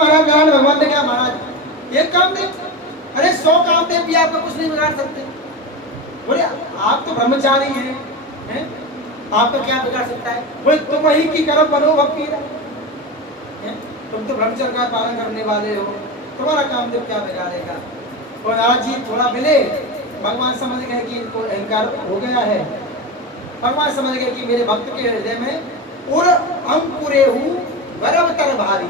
महाराज नारायण भगवान ने क्या महाराज एक काम दे, अरे 100 काम दे भी आपका कुछ नहीं बिगाड़ सकते। बोले आप तो ब्रह्मचारी हैं, आपका क्या बिगाड़ सकता है? बोले तुम ही की करो बनो वकील, तुम तो ब्रह्मचर्य का पालन करने वाले हो, तुम्हारा काम देव क्या बिगाड़ेगा? और नारद जी थोड़ा मिले, भगवान समझ गए कि इनको अहंकार हो गया है। भगवान समझ गए कि मेरे भक्त के हृदय में उर अंकुरे हूँ गर्भतर भारी।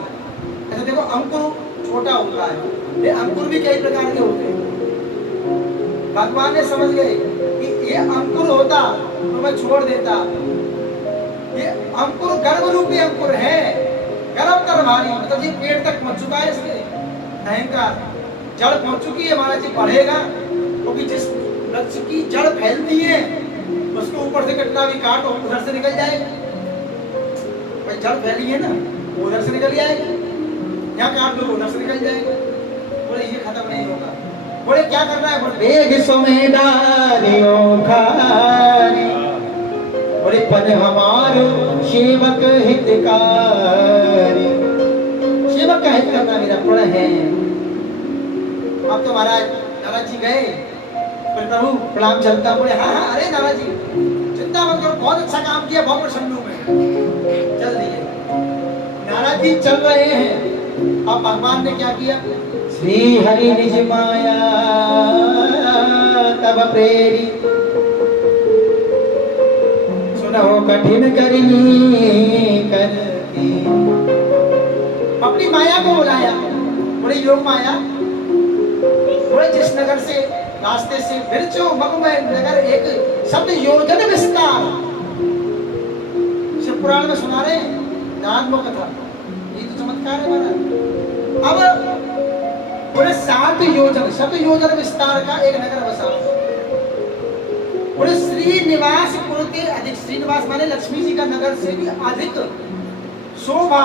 ऐसा देखो अंकुर छोटा होता है, ये अंकुर भी कई प्रकार के होते हैं। भगवान ने समझ गए कि ये अंकुर होता तो मैं छोड़ देता, ये अंकुर गर्भ रूपी अंकुर है, गर्भतर भारी मतलब ये पेट तक पहुंच चुका है, इसके अहंकार जड़ पहुंच चुकी है। महाराज जी बढ़ेगा क्योंकि जिस वृक्ष की जड़ फैलती है उसको ऊपर से कितना भी काटो उधर से निकल जाएगा। भाई जड़ फैली है ना, उधर से निकल जाएगा, यहाँ काट दो उधर से निकल जाएगा। बोले ये खत्म नहीं होगा। बोले क्या करना है? बोले बेग सुमेदानियों खारी, बोले पद हमारो सेवक हितकारी। सेवक का हित करना मेरा प्रण है। अब तो महाराज नारद जी गए, बोले प्रभु प्रणाम चलता। बोले हाँ हाँ अरे नारद जी चिंता मत करो, बहुत अच्छा काम किया, बहुत प्रसन्न हूं मैं। चल दिए नारद जी चल रहे हैं। अब भगवान ने क्या किया? श्री हरि निज माया तब प्रेरी, सुनो कठिन करनी करती। अपनी माया को बुलाया, बोले योग माया, बोले जिस नगर से रास्ते से बिरचो मगमय नगर एक शब्द योजन विस्तार। शिव पुराण में सुना रहे नारद मुख था, ये तो चमत्कार है महाराज। अब बोले 7 योजन शब्द योजन विस्तार का एक नगर बसा। बोले श्रीनिवास पुर के अधिक, श्रीनिवास माने लक्ष्मी जी का नगर से भी अधिक शोभा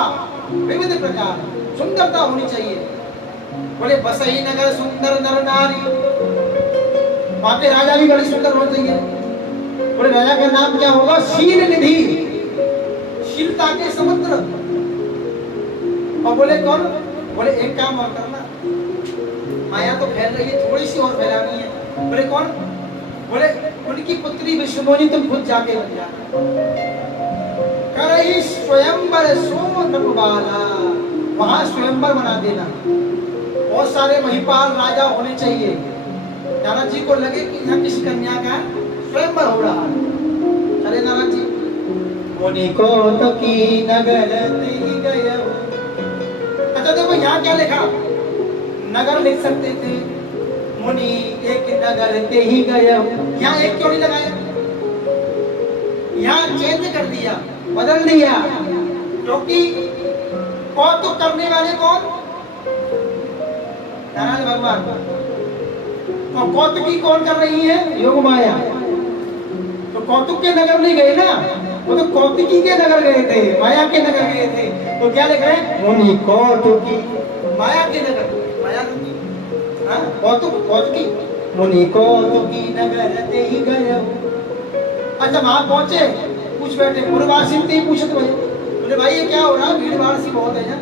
विविध प्रकार सुंदरता होनी चाहिए। बोले बसई नगर सुंदर नर नारी, वहां पे राजा भी बड़ी सुंदर होना चाहिए। बोले राजा का नाम क्या होगा? शील निधि, शीलता के समुद्र। और बोले कौन? बोले एक काम और करना, माया तो फैल रही है, थोड़ी सी और फैलानी है। बोले कौन? बोले उनकी पुत्री विश्वमोनी तुम खुद जाके बन जाना। करही स्वयंवर सोम नृपबाला, वहां स्वयंवर बना देना। बहुत सारे महिपाल राजा होने चाहिए। नारद जी को लगे कि यहाँ किसी कन्या का स्वयंवर हो रहा है। चले नारद जी, मुनि को तो की नगर ही गए। अच्छा देखो यहाँ क्या लिखा? नगर लिख सकते थे, मुनि एक नगर ते ही गए। यहाँ एक क्यों नहीं लगाया? यहाँ चेंज कर दिया, बदल दिया, क्योंकि कौतुक करने वाले कौन? नारायण भगवान। और कौतुकी कौन कर रही है? योग माया। तो कौतुक के नगर नहीं गए ना, वो तो कौतुकी के नगर गए थे, माया के नगर गए थे। तो क्या लिख रहे हैं? मुनि कौतुकी, माया के नगर, माया कौतुक कौतुकी, मुनि कौतुकी नगर ते ही गए। अच्छा वहां पहुंचे, पूछ बैठे पुरवासी थे, पूछते भाई, बोले भाई ये क्या हो रहा है? भीड़ भाड़ सी बहुत है।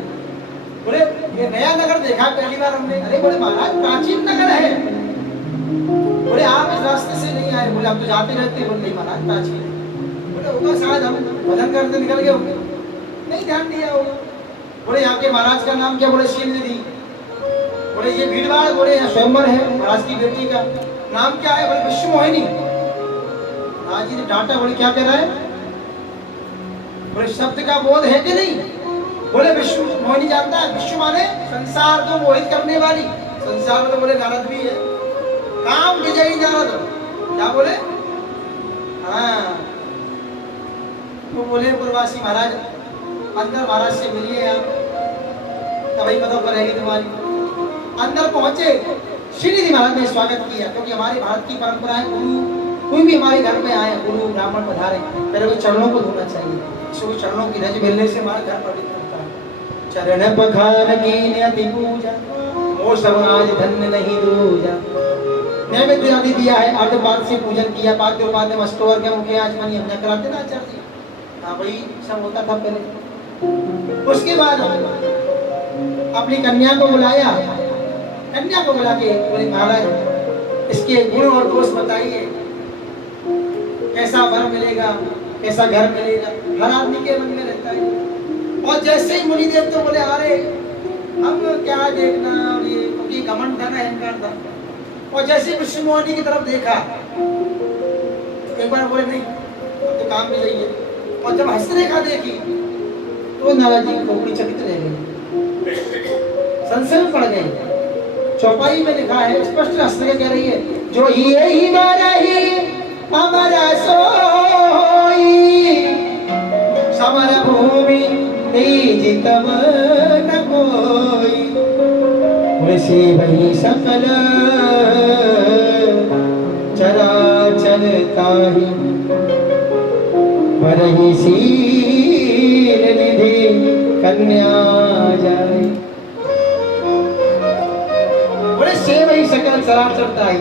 बोले ये नया नगर देखा पहली बार हमने। अरे बोले महाराज प्राचीन नगर है। बोले आप इस रास्ते से नहीं आए? बोले आप तो जाते रहते। बोले नहीं महाराज प्राचीन है। बोले होगा शायद हम भजन करते निकल गए होंगे, नहीं ध्यान दिया होगा। बोले यहाँ के महाराज का नाम क्या? बोले शील निधि। बोले ये भीड़ भाड़? बोले यहाँ स्वयंवर है महाराज की बेटी का। नाम क्या है? बोले विश्व मोहिनी। महाराज जी ने डांटा, बोले क्या कह रहा है? बोले शब्द का बोध है कि नहीं? बोले विश्व मोहिनी जानता है? विश्व माने संसार को मोहित करने वाली। संसार में तो बोले नारद भी है, काम विजयी नारद। क्या बोले? हाँ तो बोले पूर्वासी महाराज अंदर महाराज से मिलिए आप, तभी पता पर रहेगी तुम्हारी। अंदर पहुंचे, श्रीनिधि महाराज ने स्वागत किया, क्योंकि हमारे भारत की परंपरा है गुरु कोई भी हमारे घर में आए, गुरु ब्राह्मण पधारे, पहले वो चरणों को धोना चाहिए। इसको चरणों की रज मिलने से हमारा घर पवित्र होता है। चरण पखार कीन अति पूजा, मोर समाज धन्य नहीं दूजा। नैवेद्य आदि दिया है, अर्धपाद से पूजन किया, पाद्योपाद में अष्टोवर के मुख्य आचमनी हमने कराते ना आचार्य। हाँ भाई सब होता था पहले। उसके बाद अपनी कन्या को बुलाया, कन्या को बुला के बोले महाराज इसके गुण और दोष बताइए, कैसा वर मिलेगा, कैसा घर मिलेगा, हर आदमी के मन में रहता है। और जैसे ही मुनिदेव तो बोले अरे हम क्या देखना, और ये क्योंकि घमंड था ना, अहंकार था। और जैसे ही ऋषि मुनि की तरफ देखा तो एक बार बोले नहीं अब तो काम भी चाहिए। और जब हस्तरेखा देखी तो नारद जी खोपड़ी चकित रह गई, संशय में पड़ गए। चौपाई में लिखा है, स्पष्ट हस्तरेखा कह रही है, जो ही मारही हमारा सोई समर भूमि जितम न कोई, वैसे वही सकल चराचर ताहि वरहि शील निधि कन्या जाय। बोले से वही सकल चराचर ताहि,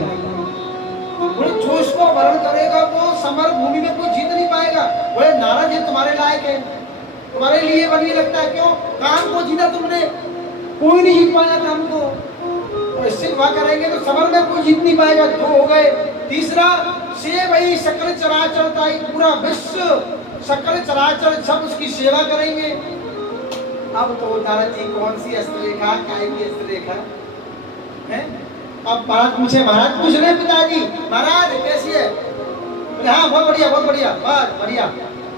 बोले जो इसको वर्ण करेगा वो समर भूमि में कोई जीत नहीं पाएगा। बोले नारद जी तुम्हारे लायक है, तुम्हारे लिए बढ़िया लगता है, क्यों काम को जीता तुमने, कोई नहीं जीत पाया काम को। और इससे विवाह करेंगे तो समर में कोई जीत नहीं पाएगा, दो हो गए। तीसरा से वही सकल चराचर ताई, पूरा विश्व सकल चराचर सब उसकी सेवा करेंगे। अब तो नारद जी कौन सी हस्तरेखा, काय की हस्तरेखा है। अब महाराज पूछ रहे पिताजी महाराज कैसी है, हाँ बहुत बढ़िया बहुत बढ़िया बहुत बढ़िया,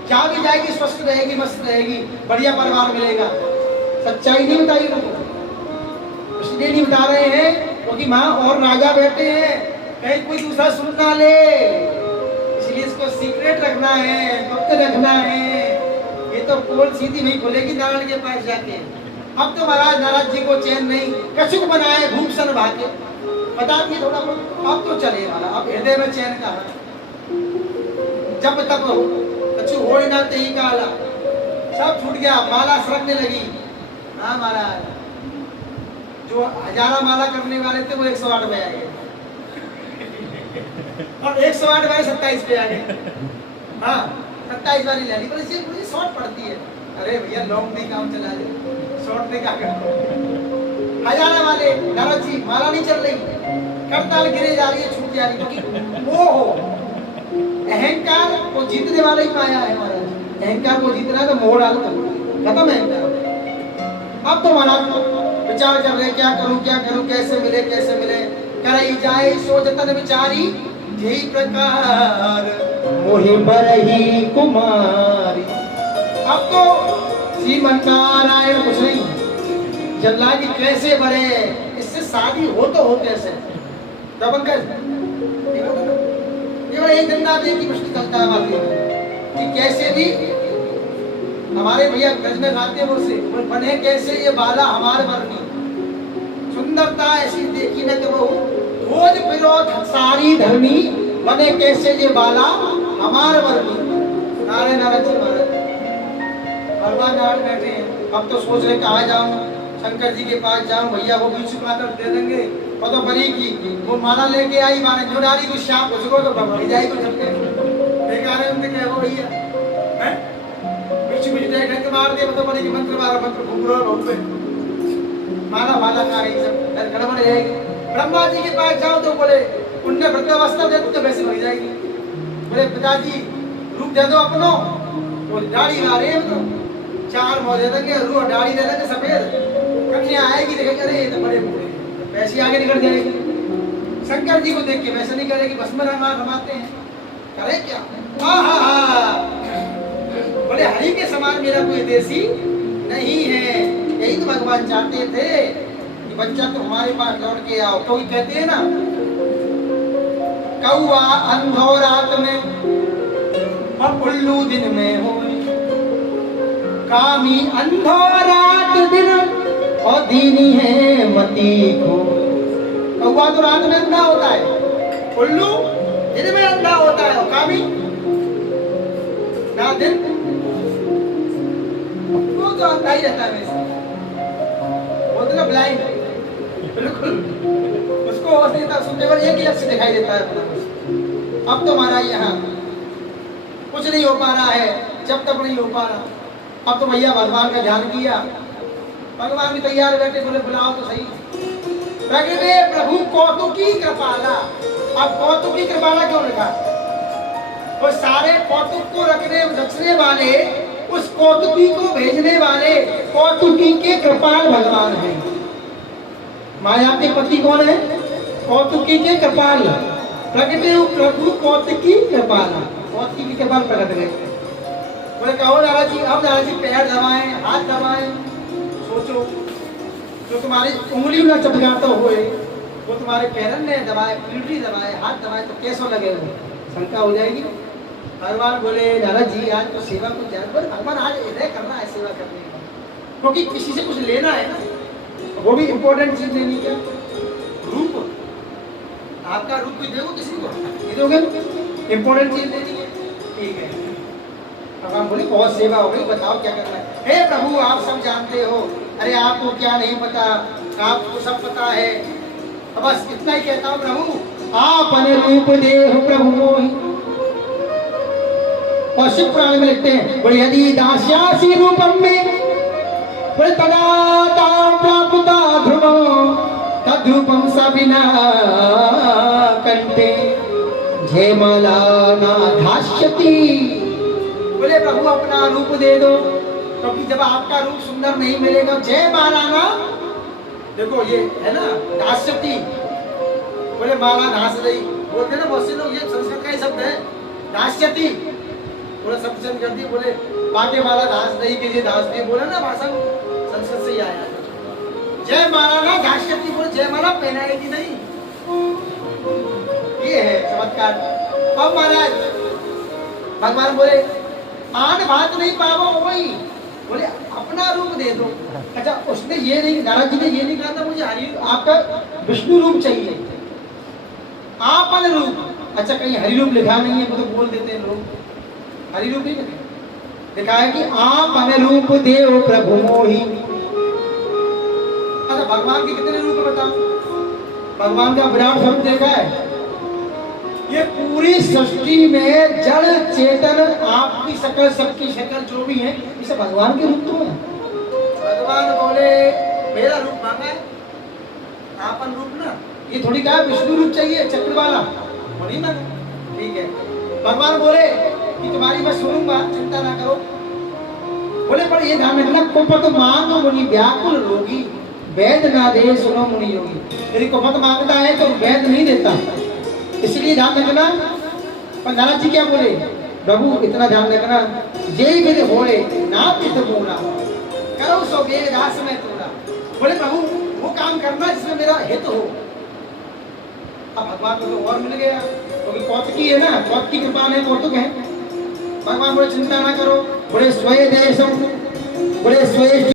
जहाँ भी जाएगी स्वस्थ रहेगी, मस्त रहेगी, बढ़िया परिवार मिलेगा। सच्चाई नहीं बताई उनको, इसलिए नहीं बता रहे हैं क्योंकि माँ और राजा बैठे हैं, कहीं कोई दूसरा सुन ना ले, इसलिए इसको सीक्रेट रखना है, गुप्त रखना है। ये तो पोल सीधी नहीं खुलेगी नारायण के पास जाके। अब तो महाराज नारद जी को चैन नहीं, कछुक बनाए भूषण भागे, बता दिए थोड़ा बहुत, अब तो चले वाला, अब हृदय में चैन का जब तक कछु हो ही ना ही काला, सब छूट गया, माला सरकने लगी। हाँ महाराज, जो हजारा माला करने वाले थे वो 108 में आ गए और 108 बार 27 पे आ गए। हाँ 27 बारी ले ली, पर इसे मुझे शॉर्ट पड़ती है। अरे भैया लॉन्ग नहीं काम चला दे, शॉर्ट में क्या करना। हजारा वाले नारद जी माला नहीं चल रही, करताल गिरे जा रही है, छूट जा रही, क्योंकि वो हो अहंकार को जीतने वाला ही पाया है महाराज। अहंकार को जीतना है तो मोह डालो, खत्म अहंकार। अब तो महाराज विचार कर रहे क्या करूं कैसे मिले कराई जाए सो जतन विचारी, यही प्रकार मोहि बरही कुमारी। अब तो श्रीमन्नारायण कुछ नहीं, जल्ला की कैसे बरे, इससे शादी हो तो हो कैसे, एक दिन ना देखी मुश्किल चलता है बात कि कैसे भी हमारे भैया गज में गाते हैं, मुझसे बने कैसे ये बाला हमारे वर्णी, सुंदरता ऐसी देखी न कि बहु रोज विरोध सारी धर्मी, बने कैसे ये बाला हमारे वर्णी। नारायण नारद जी महाराज भगवान नारायण बैठे हैं, अब तो सोच रहे कहाँ जाऊं, शंकर जी के पास जाऊं, भैया वो बीच छुपाकर दे देंगे। और तो बड़ी की वो माला लेके आई, माने जो डाली कुछ शाम उसको तो बढ़ जाएगी कुछ झटके, बेकार है उनके क्या हो भैया हैं, बीच बीच देख मार दिया, मतलब बड़ी की मंत्र मारा, मंत्र घुमरो बहुत पे माला माला का है सब गड़बड़ जाएगी। ब्रह्मा जी के पास जाओ तो बोले उनने वृद्धावस्था दे तो वैसे हो जाएगी। बोले पिताजी रूप दे दो अपनो, वो दाढ़ी ला रहे हैं तो 4 मोह दे देंगे, रूह दाढ़ी दे देंगे सफेद, कन्या आएगी देखेंगे अरे ये तो बड़े बूढ़े, वैसे आगे निकल जाएगी। शंकर जी को देख के वैसे नहीं करेगी, बस में रमाते हैं, करे क्या। बोले हरि के समान मेरा कोई देसी नहीं है, यही तो भगवान चाहते थे कि बच्चा तो हमारे पास लौट के आओ। तो कहते हैं ना कौआ अंधो रात में और उल्लू दिन में हो, कामी अंधो रात दिन और दीनी है मती को। कौआ तो रात में अंधा होता है, उल्लू दिन में अंधा होता है, और कामी ना दिन वो तो अंधा ही रहता है वैसे, वो तो ना ब्लाइंड बिल्कुल, उसको केवल एक ही लक्ष्य दिखाई देता है अपना। अब तो हमारा यहाँ कुछ नहीं हो पा रहा है, जब तक नहीं हो पा रहा। अब तो भैया भगवान का ध्यान किया, भगवान भी तैयार बैठे, बोले बुलाओ तो सही। प्रगटे प्रभु कौतुकी कृपाला। अब कौतुकी कृपाला क्यों लिखा? वो सारे कौतुक को रखने वाले, उस कौतुकी को भेजने वाले कौतुकी के कृपाल भगवान हैं। माया के पति कौन है? कौतुकी के कृपाल। प्रगटे प्रभु कौतुकी कृपाला, कौतुकी के कृपाल प्रकट गए। बोले कहो नाराज जी, अब नाराज जी पैर दबाएं, हाथ दबाएं। सोचो, जो तुम्हारी उंगली में चपकाते हुए वो तुम्हारे पैरन ने दबाए, पीठी दबाए, हाथ दबाए, तो कैसा लगे? वो शंका हो जाएगी। भगवान बोले नारद जी, आज तो सेवा कुछ ज्यादा, भगवान आज इधर करना है सेवा करने का, क्योंकि किसी से कुछ लेना है ना, वो भी इम्पोर्टेंट चीज लेनी क्या? रूप। आपका रूप भी देखो, किसी को ये दोगे, इम्पोर्टेंट चीज लेनी है, ठीक है। भगवान बोले बहुत सेवा हो गई, बताओ क्या करना है? हे प्रभु, आप सब जानते हो। अरे आपको क्या नहीं पता, आपको सब पता है। बस इतना ही कहता हूँ प्रभु, आप अनुरूप देह प्रभु मोहि। और शिव पुराण में लिखते हैं, बोले यदि दास्यासी रूपम में, बोले तदा ताम प्राप्ता ध्रुवं तद्रूपम सबिना कंठे जयमाला ना धास्यति। बोले प्रभु अपना रूप दे दो, क्योंकि जब आपका रूप सुंदर नहीं मिलेगा, जय माला ना, देखो ये है ना धास्यति, बोले माला धास रही, बोलते ना बहुत से लोग, ये संस्कृत का ही शब्द है धास्यति, बोले सब चंद कर दिए, बोले बाके माला धास रही के लिए धास दी, बोले ना भाषा संस्कृत से ही आया है। जय माला ना धास्यति, बोले जय माला पहनाएगी नहीं, ये है चमत्कार। अब महाराज भगवान बोले आन बात नहीं पावो वही, बोले अपना रूप दे दो। अच्छा, उसने ये नहीं, नारद जी ने ये नहीं कहा था मुझे हरि, आपका विष्णु रूप चाहिए, आपन रूप। अच्छा, कहीं हरि रूप लिखा नहीं है, वो तो बोल देते हैं लोग, हरि रूप नहीं लिखा है कि आप अनुरूप देव प्रभु मोहि। अच्छा, भगवान के कितने रूप बताओ? भगवान का विराट स्वरूप देखा है? ये पूरी सृष्टि में जड़ चेतन, आपकी शकल, सबकी शकल जो भी है, ये सब भगवान के रूप तो है। भगवान बोले मेरा रूप मांगा है, आपन रूप ना, ये थोड़ी कहा विष्णु रूप चाहिए चक्र वाला, वो नहीं मांगा, ठीक है। भगवान बोले कि तुम्हारी मैं सुनूंगा, चिंता ना करो। बोले पर ये ध्यान रखना, कुपत मांगो मुनि व्याकुल रोगी, वेद ना दे सुनो मुनि योगी। यदि कुपत मांगता है तो वेद नहीं देता, इसलिए ध्यान रखना। पर नारद जी क्या बोले? प्रभु इतना ध्यान रखना, ये मेरे होए ना पित बोला करो सो वेद दास में तोड़ा। बोले प्रभु वो काम करना जिसमें मेरा हित हो। अब भगवान को तो और मिल गया, क्योंकि तो कौतुकी है ना, कौतुकी कृपा में कौतुक है। भगवान बोले चिंता ना करो, बोले स्वय देशम, बोले स्वय